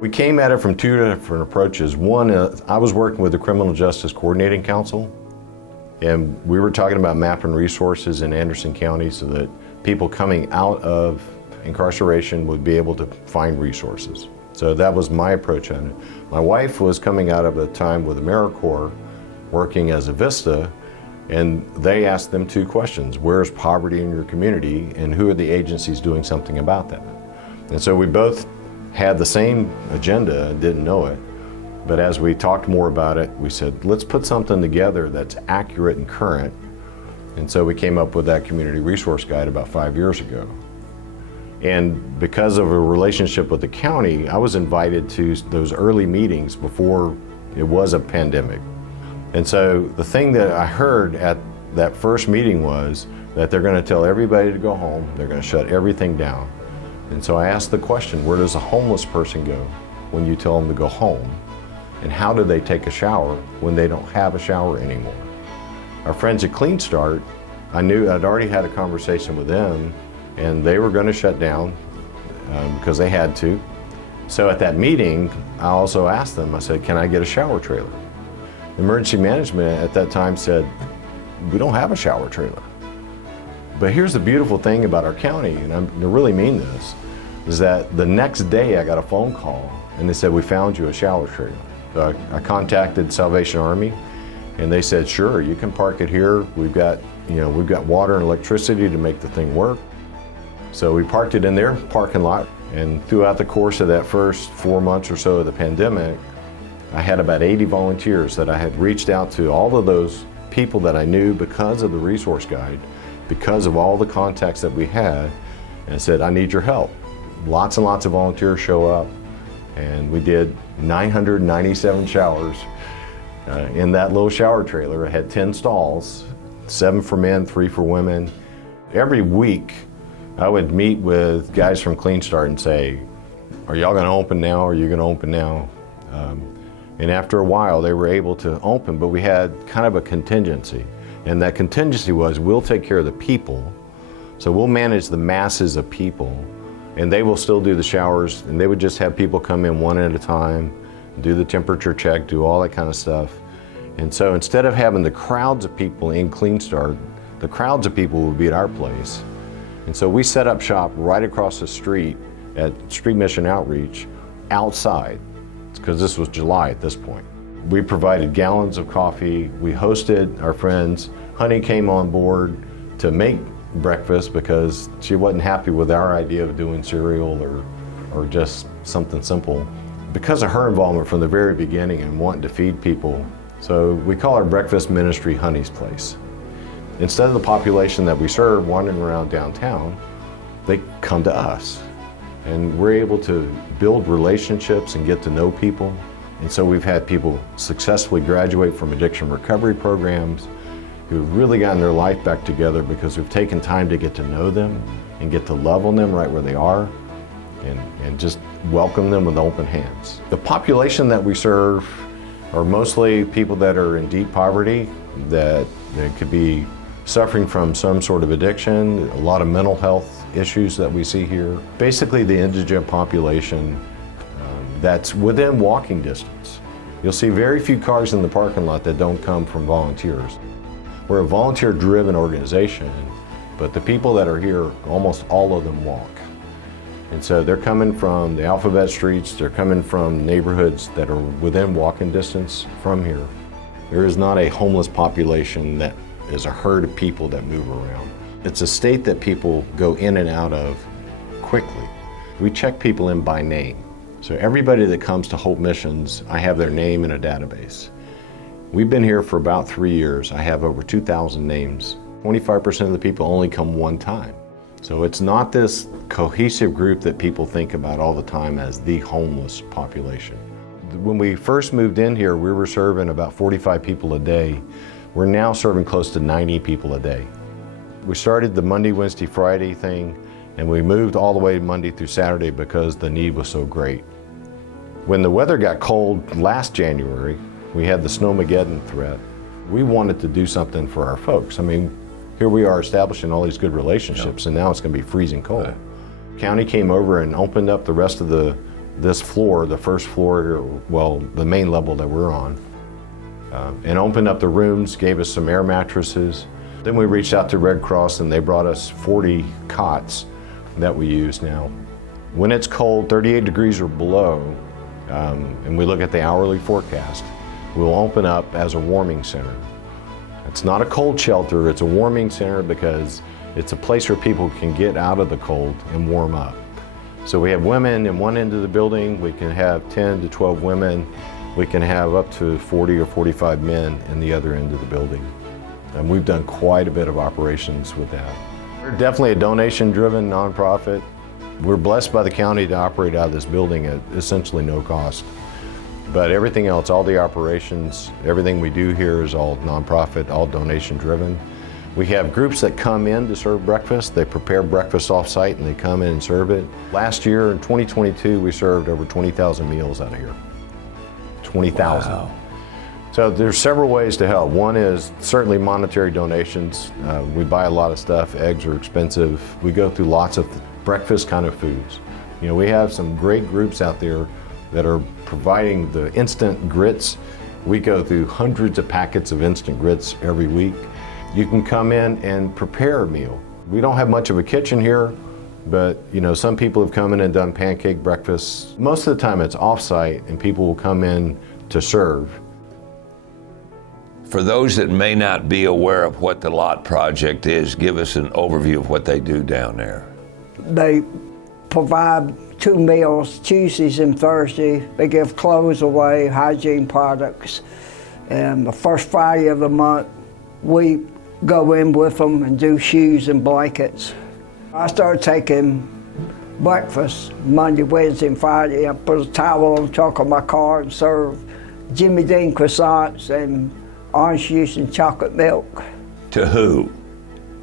We came at it from two different approaches. One, I was working with the Criminal Justice Coordinating Council, and we were talking about mapping resources in Anderson County so that people coming out of incarceration would be able to find resources. So that was my approach on it. My wife was coming out of a time with AmeriCorps, working as a VISTA, and they asked them two questions. Where's poverty in your community, and who are the agencies doing something about that? And so we both had the same agenda, didn't know it, but as we talked more about it, we said, let's put something together that's accurate and current. And so we came up with that community resource guide about 5 years ago. And because of a relationship with the county, I was invited to those early meetings before it was a pandemic. And so the thing that I heard at that first meeting was that they're going to tell everybody to go home, they're going to shut everything down. And so I asked the question, where does a homeless person go when you tell them to go home? And how do they take a shower when they don't have a shower anymore? Our friends at Clean Start, I knew I'd already had a conversation with them, and they were going to shut down because they had to. So at that meeting, I also asked them, I said, can I get a shower trailer? Emergency management at that time said, we don't have a shower trailer. But here's the beautiful thing about our county, and I really mean this, is that the next day I got a phone call and they said, we found you a shower trailer. So I contacted Salvation Army and they said, sure, you can park it here. We've got water and electricity to make the thing work. So we parked it in their parking lot, and throughout the course of that first 4 months or so of the pandemic, I had about 80 volunteers that I had reached out to, all of those people that I knew because of the resource guide, because of all the contacts that we had, and said, I need your help. Lots and lots of volunteers show up, and we did 997 showers in that little shower trailer. It had 10 stalls, 7 for men, 3 for women. Every week, I would meet with guys from Clean Start and say, are y'all gonna open now? Are you gonna open now? And after a while, they were able to open, but we had kind of a contingency. And that contingency was, we'll take care of the people. So we'll manage the masses of people, and they will still do the showers, and they would just have people come in one at a time, do the temperature check, do all that kind of stuff. And so instead of having the crowds of people in Clean Start, the crowds of people would be at our place. And so we set up shop right across the street at Street Mission Outreach, outside, because this was July at this point. We provided gallons of coffee. We hosted our friends. Honey came on board to make breakfast because she wasn't happy with our idea of doing cereal or just something simple. Because of her involvement from the very beginning and wanting to feed people, so we call our breakfast ministry Honey's Place. Instead of the population that we serve wandering around downtown, they come to us. And we're able to build relationships and get to know people. And so we've had people successfully graduate from addiction recovery programs who've really gotten their life back together because we've taken time to get to know them and get to love on them right where they are and just welcome them with open hands. The population that we serve are mostly people that are in deep poverty, that could be suffering from some sort of addiction, a lot of mental health issues that we see here. Basically the indigent population that's within walking distance. You'll see very few cars in the parking lot that don't come from volunteers. We're a volunteer-driven organization, but the people that are here, almost all of them walk. And so they're coming from the alphabet streets, they're coming from neighborhoods that are within walking distance from here. There is not a homeless population that is a herd of people that move around. It's a state that people go in and out of quickly. We check people in by name. So everybody that comes to Hope Missions, I have their name in a database. We've been here for about 3 years. I have over 2,000 names. 25% of the people only come one time. So it's not this cohesive group that people think about all the time as the homeless population. When we first moved in here, we were serving about 45 people a day. We're now serving close to 90 people a day. We started the Monday, Wednesday, Friday thing, and we moved all the way Monday through Saturday because the need was so great. When the weather got cold last January, we had the snowmageddon threat. We wanted to do something for our folks. I mean, here we are establishing all these good relationships, and now it's going to be freezing cold. County came over and opened up the rest of the this floor, the first floor, well, the main level that we're on, and opened up the rooms, gave us some air mattresses. Then we reached out to Red Cross and they brought us 40 cots that we use now. When it's cold, 38 degrees or below, and we look at the hourly forecast, we'll open up as a warming center. It's not a cold shelter, it's a warming center because it's a place where people can get out of the cold and warm up. So we have women in one end of the building, we can have 10 to 12 women, we can have up to 40 or 45 men in the other end of the building. And we've done quite a bit of operations with that. We're definitely a donation-driven nonprofit. We're blessed by the county to operate out of this building at essentially no cost. But everything else, all the operations, everything we do here is all nonprofit, all donation-driven. We have groups that come in to serve breakfast. They prepare breakfast off-site and they come in and serve it. Last year, in 2022, we served over 20,000 meals out of here. 20,000. Wow. So there's several ways to help. One is certainly monetary donations. We buy a lot of stuff. Eggs are expensive. We go through lots of breakfast kind of foods. You know, we have some great groups out there that are providing the instant grits. We go through hundreds of packets of instant grits every week. You can come in and prepare a meal. We don't have much of a kitchen here, but you know, some people have come in and done pancake breakfasts. Most of the time it's off-site and people will come in to serve. For those that may not be aware of what the Lot Project is, give us an overview of what they do down there. They provide 2 meals, Tuesdays and Thursdays. They give clothes away, hygiene products. And the first Friday of the month, we go in with them and do shoes and blankets. I started taking breakfast Monday, Wednesday, and Friday. I put a towel on the trunk of my car and serve Jimmy Dean croissants and orange juice and chocolate milk. To who?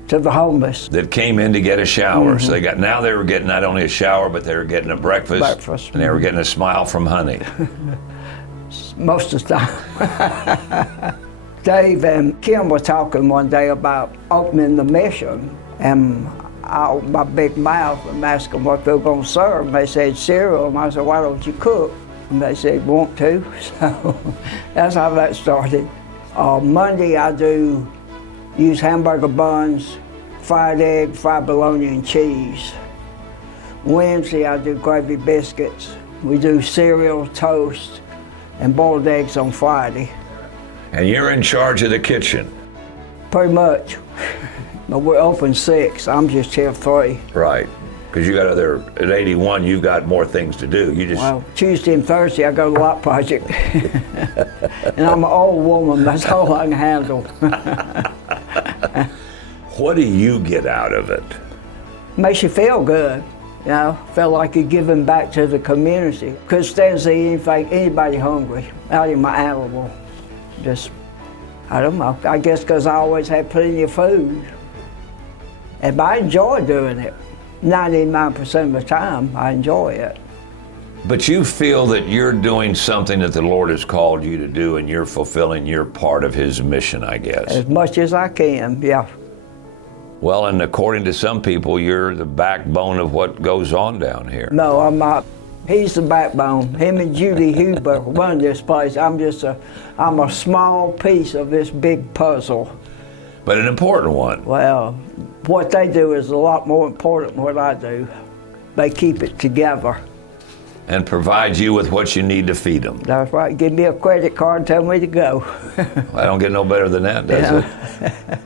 To the homeless. That came in to get a shower. So now they were getting not only a shower, but they were getting a breakfast. And they were getting a smile from honey. Most of the time. Dave and Kim were talking one day about opening the mission, and my big mouth and asked them what they were going to serve. And they said cereal, and I said, why don't you cook? And they said, want to? So that's how that started. Monday I do use hamburger buns, fried egg, fried bologna and cheese. Wednesday I do gravy biscuits. We do cereal, toast, and boiled eggs on Friday. And you're in charge of the kitchen? Pretty much. But we're open 6, I'm just here 3. Right, because you got at 81, you got more things to do. Well, Tuesday and Thursday I go to the Lot Project. And I'm an old woman, that's all I can handle. What do you get out of it? Makes you feel good, you know, feel like you're giving back to the community. Couldn't stand to see anybody hungry out in my animal. Just, I don't know, I guess because I always had plenty of food. And I enjoy doing it. 99% of the time, I enjoy it. But you feel that you're doing something that the Lord has called you to do, and you're fulfilling your part of His mission, I guess. As much as I can, yeah. Well, and according to some people, you're the backbone of what goes on down here. No, I'm not. He's the backbone. Him and Judy Huber run this place. I'm a small piece of this big puzzle. But an important one. Well, what they do is a lot more important than what I do. They keep it together. And provide you with what you need to feed them. That's right. Give me a credit card and tell me to go. I don't get no better than that, does it?